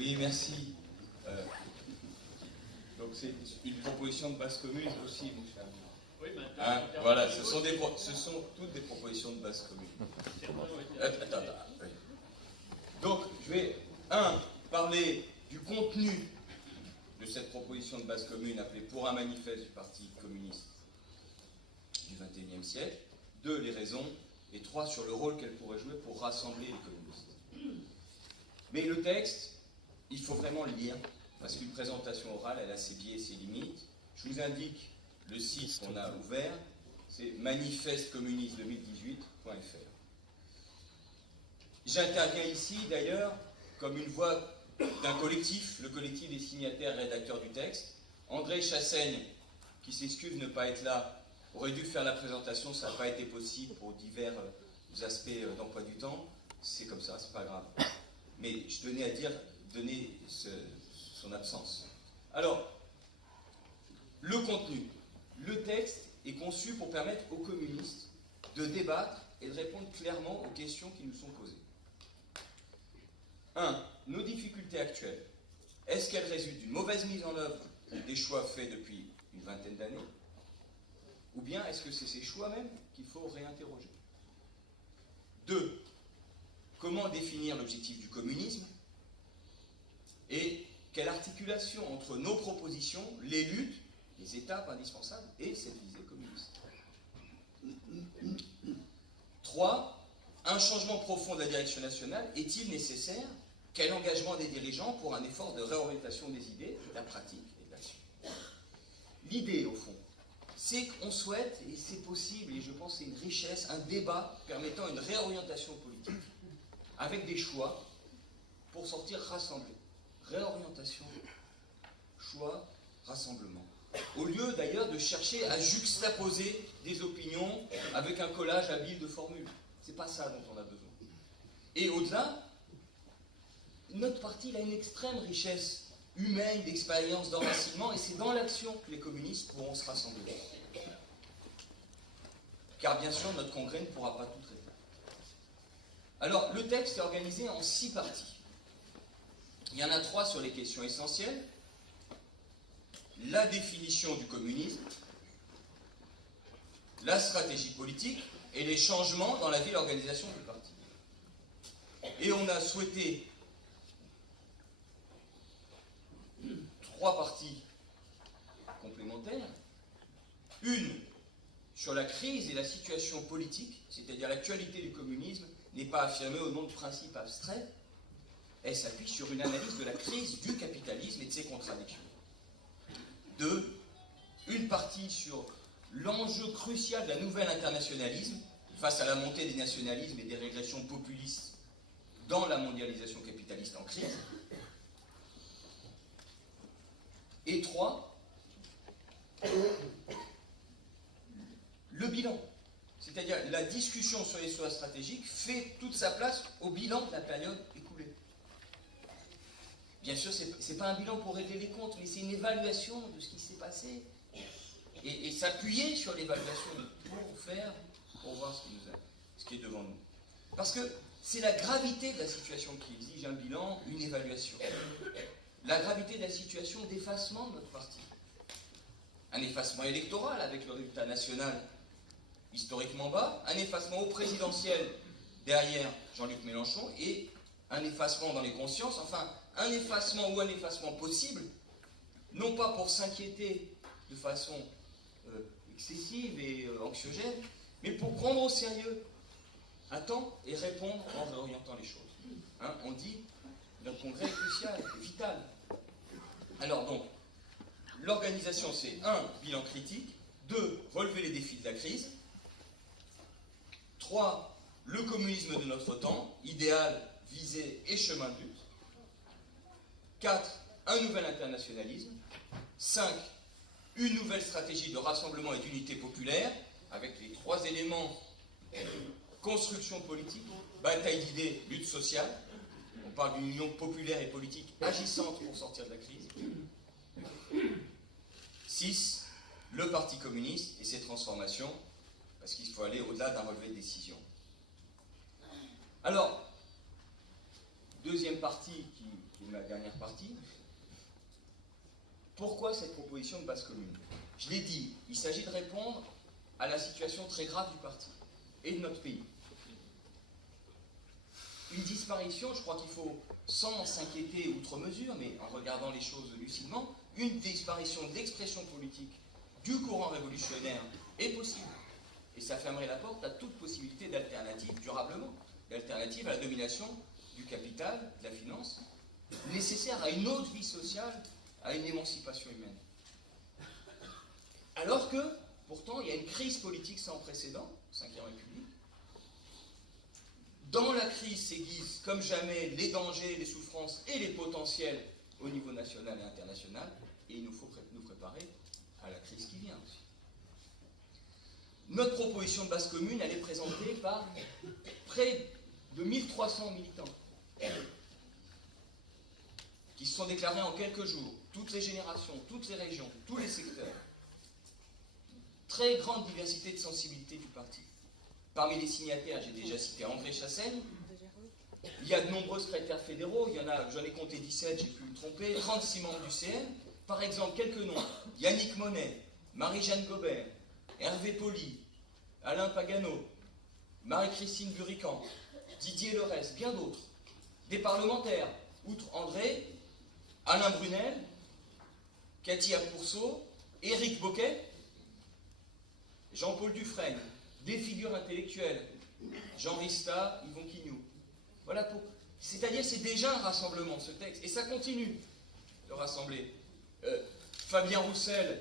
Oui, merci. Donc c'est une proposition de base commune aussi, mon cher. Oui, hein, voilà, ce sont toutes des propositions de base commune. Attends. Oui. Donc, je vais, parler du contenu de cette proposition de base commune appelée pour un manifeste du Parti communiste du XXIe siècle. 2, les raisons. Et 3, sur le rôle qu'elle pourrait jouer pour rassembler les communistes. Mais le texte, il faut vraiment le lire, parce qu'une présentation orale, elle a ses biais et ses limites. Je vous indique le site qu'on a ouvert, c'est manifestecommuniste2018.fr. J'interviens ici, d'ailleurs, comme une voix d'un collectif, le collectif des signataires rédacteurs du texte. André Chassaigne, qui s'excuse de ne pas être là, aurait dû faire la présentation, ça n'a pas été possible pour divers aspects d'emploi du temps. C'est comme ça, c'est pas grave. Mais je tenais à donner son absence. Alors, le contenu. Le texte est conçu pour permettre aux communistes de débattre et de répondre clairement aux questions qui nous sont posées. 1. Nos difficultés actuelles. Est-ce qu'elles résultent d'une mauvaise mise en œuvre des choix faits depuis une vingtaine d'années? Ou bien est-ce que c'est ces choix même qu'il faut réinterroger? 2. Comment définir l'objectif du communisme? Et quelle articulation entre nos propositions, les luttes, les étapes indispensables et cette visée communiste? 3. Un changement profond de la direction nationale est-il nécessaire? Quel engagement des dirigeants pour un effort de réorientation des idées, de la pratique et de l'action? L'idée, au fond, c'est qu'on souhaite, et c'est possible, et je pense que c'est une richesse, un débat permettant une réorientation politique avec des choix pour sortir rassemblés. Réorientation, choix, rassemblement. Au lieu d'ailleurs de chercher à juxtaposer des opinions avec un collage habile de formules. C'est pas ça dont on a besoin. Et au-delà, notre parti a une extrême richesse humaine, d'expérience, d'enracinement, et c'est dans l'action que les communistes pourront se rassembler. Car bien sûr, notre congrès ne pourra pas tout traiter. Alors, le texte est organisé en 6 parties. Il y en a 3 sur les questions essentielles. La définition du communisme, la stratégie politique et les changements dans la vie et l'organisation du parti. Et on a souhaité 3 parties complémentaires. Une sur la crise et la situation politique, c'est-à-dire l'actualité du communisme n'est pas affirmée au nom de principes abstraits, elle s'appuie sur une analyse de la crise du capitalisme et de ses contradictions. 2. Une partie sur l'enjeu crucial d'un nouvel internationalisme face à la montée des nationalismes et des régressions populistes dans la mondialisation capitaliste en crise. Et 3. Le bilan. C'est-à-dire la discussion sur les choix stratégiques fait toute sa place au bilan de la période écoulée. Bien sûr, ce n'est pas un bilan pour régler les comptes, mais c'est une évaluation de ce qui s'est passé. Et s'appuyer sur l'évaluation de tout pour faire, pour voir ce qui est devant nous. Parce que c'est la gravité de la situation qui exige un bilan, une évaluation. La gravité de la situation d'effacement de notre parti. Un effacement électoral avec le résultat national historiquement bas, un effacement au présidentiel derrière Jean-Luc Mélenchon et un effacement dans les consciences, enfin un effacement ou un effacement possible, non pas pour s'inquiéter de façon excessive et anxiogène, mais pour prendre au sérieux à temps et répondre en réorientant les choses. Hein, on dit notre congrès est crucial, vital. Alors donc, l'organisation c'est 1. Bilan critique, 2. Relever les défis de la crise, 3. Le communisme de notre temps, idéal, visée et chemin de lutte, 4. Un nouvel internationalisme, 5. Une nouvelle stratégie de rassemblement et d'unité populaire, avec les 3 éléments: construction politique, bataille d'idées, lutte sociale. On parle d'une union populaire et politique agissante pour sortir de la crise. 6. Le Parti communiste et ses transformations, parce qu'il faut aller au-delà d'un relevé de décision. Alors, deuxième partie qui qui est ma dernière partie. Pourquoi cette proposition de base commune? Je l'ai dit, il s'agit de répondre à la situation très grave du parti et de notre pays. Une disparition, je crois qu'il faut, sans s'inquiéter outre mesure, mais en regardant les choses lucidement, une disparition d'expression politique du courant révolutionnaire est possible. Et ça fermerait la porte à toute possibilité d'alternative, durablement, d'alternative à la domination du capital, de la finance, nécessaire à une autre vie sociale, à une émancipation humaine. Alors que, pourtant, il y a une crise politique sans précédent, 5e République. Dans la crise s'aiguisent comme jamais les dangers, les souffrances et les potentiels au niveau national et international, et il nous faut nous préparer à la crise qui vient aussi. Notre proposition de base commune, elle est présentée par près de 1300 militants qui se sont déclarés en quelques jours, toutes les générations, toutes les régions, tous les secteurs. Très grande diversité de sensibilité du parti. Parmi les signataires, j'ai déjà cité André Chassaigne. Il y a de nombreux secrétaires fédéraux, il y en a, j'en ai compté 17, j'ai pu me tromper, 36 membres du CN. Par exemple, quelques noms: Yannick Monet, Marie-Jeanne Gobert, Hervé Poli, Alain Pagano, Marie-Christine Burican, Didier Lerès, bien d'autres. Des parlementaires, outre André, Alain Brunel, Cathy Pourceau, Éric Boquet, Jean-Paul Dufresne, des figures intellectuelles, Jean Rista, Yvon Quignou. Voilà pour. C'est-à-dire, c'est déjà un rassemblement, ce texte, et ça continue de rassembler. Fabien Roussel,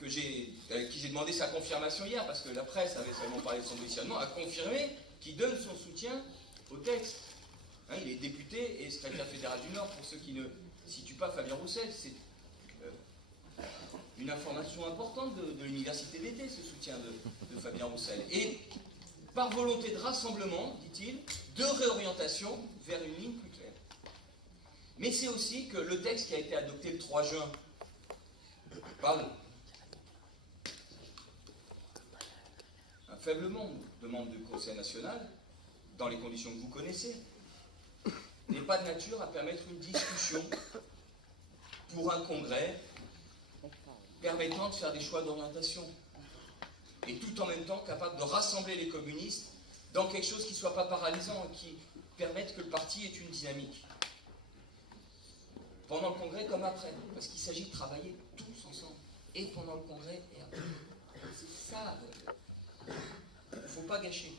qui j'ai demandé sa confirmation hier, parce que la presse avait seulement parlé de son positionnement, a confirmé qu'il donne son soutien au texte. Hein, il est député et secrétaire fédéral du Nord. Pour ceux qui ne situent pas Fabien Roussel, c'est une information importante de l'université d'été, ce soutien de Fabien Roussel. Et par volonté de rassemblement, dit-il, de réorientation vers une ligne plus claire. Mais c'est aussi que le texte qui a été adopté le 3 juin par un faible nombre de membres du Conseil national, dans les conditions que vous connaissez, n'est pas de nature à permettre une discussion pour un congrès permettant de faire des choix d'orientation et tout en même temps capable de rassembler les communistes dans quelque chose qui ne soit pas paralysant et qui permette que le parti ait une dynamique. Pendant le congrès comme après, parce qu'il s'agit de travailler tous ensemble, et pendant le congrès et après. C'est ça, il ne faut pas gâcher.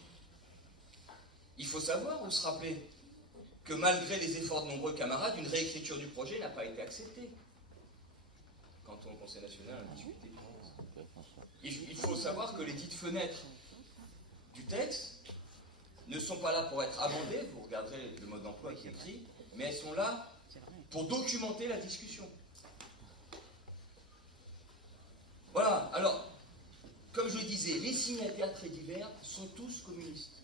Il faut savoir ou se rappeler que malgré les efforts de nombreux camarades, une réécriture du projet n'a pas été acceptée. Quand on au Conseil national a discuté du texte. Il faut savoir que les dites fenêtres du texte ne sont pas là pour être amendées, vous regarderez le mode d'emploi qui est écrit, mais elles sont là pour documenter la discussion. Voilà, alors, comme je le disais, les signataires très divers sont tous communistes.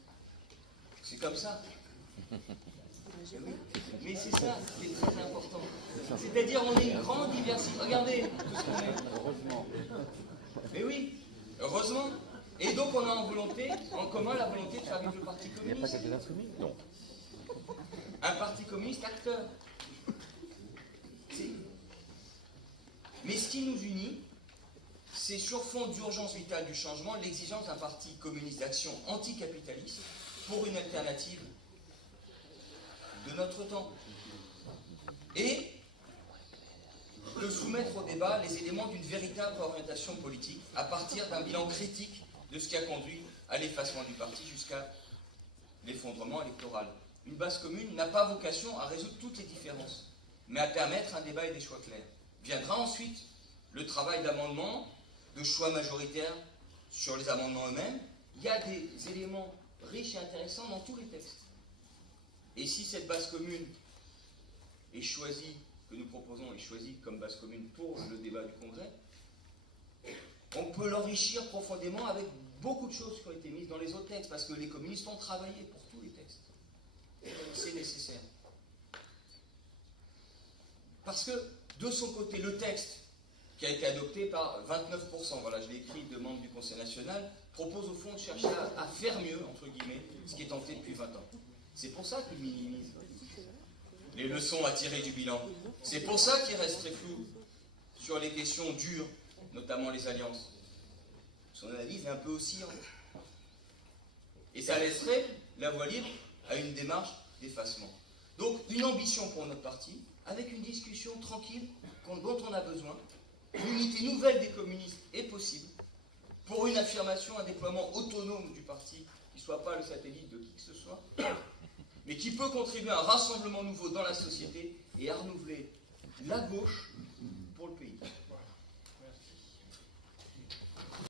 C'est comme ça. Mais c'est ça qui est très important. C'est-à-dire, on est une grande diversité. Regardez tout ce qu'on est. Heureusement. Mais oui, heureusement. Et donc, on a en commun la volonté de faire vivre le Parti communiste. Il n'y a pas quelques insoumis? Non. Un Parti communiste acteur. Mais ce qui nous unit, c'est sur fond d'urgence vitale du changement, l'exigence d'un parti communiste d'action anticapitaliste pour une alternative de notre temps. Et de soumettre au débat les éléments d'une véritable orientation politique à partir d'un bilan critique de ce qui a conduit à l'effacement du parti jusqu'à l'effondrement électoral. Une base commune n'a pas vocation à résoudre toutes les différences, mais à permettre un débat et des choix clairs. Viendra ensuite le travail d'amendement, de choix majoritaires sur les amendements eux-mêmes. Il y a des éléments riches et intéressants dans tous les textes. Et si cette base commune est choisie, que nous proposons est choisie comme base commune pour le débat du Congrès, on peut l'enrichir profondément avec beaucoup de choses qui ont été mises dans les autres textes, parce que les communistes ont travaillé pour tous les textes. C'est nécessaire. Parce que, de son côté, le texte qui a été adopté par 29%, voilà, je l'ai écrit, de membres du Conseil national, propose au fond de chercher à faire mieux, entre guillemets, ce qui est tenté depuis 20 ans. C'est pour ça qu'il minimise. les leçons à tirer du bilan. C'est pour ça qu'il reste très flou sur les questions dures, notamment les alliances. Son analyse est un peu oscillante. Et ça laisserait la voie libre à une démarche d'effacement. Donc, une ambition pour notre parti, avec une discussion tranquille dont on a besoin. Une unité nouvelle des communistes est possible pour une affirmation, un déploiement autonome du parti qui ne soit pas le satellite de qui que ce soit, mais qui peut contribuer à un rassemblement nouveau dans la société et à renouveler la gauche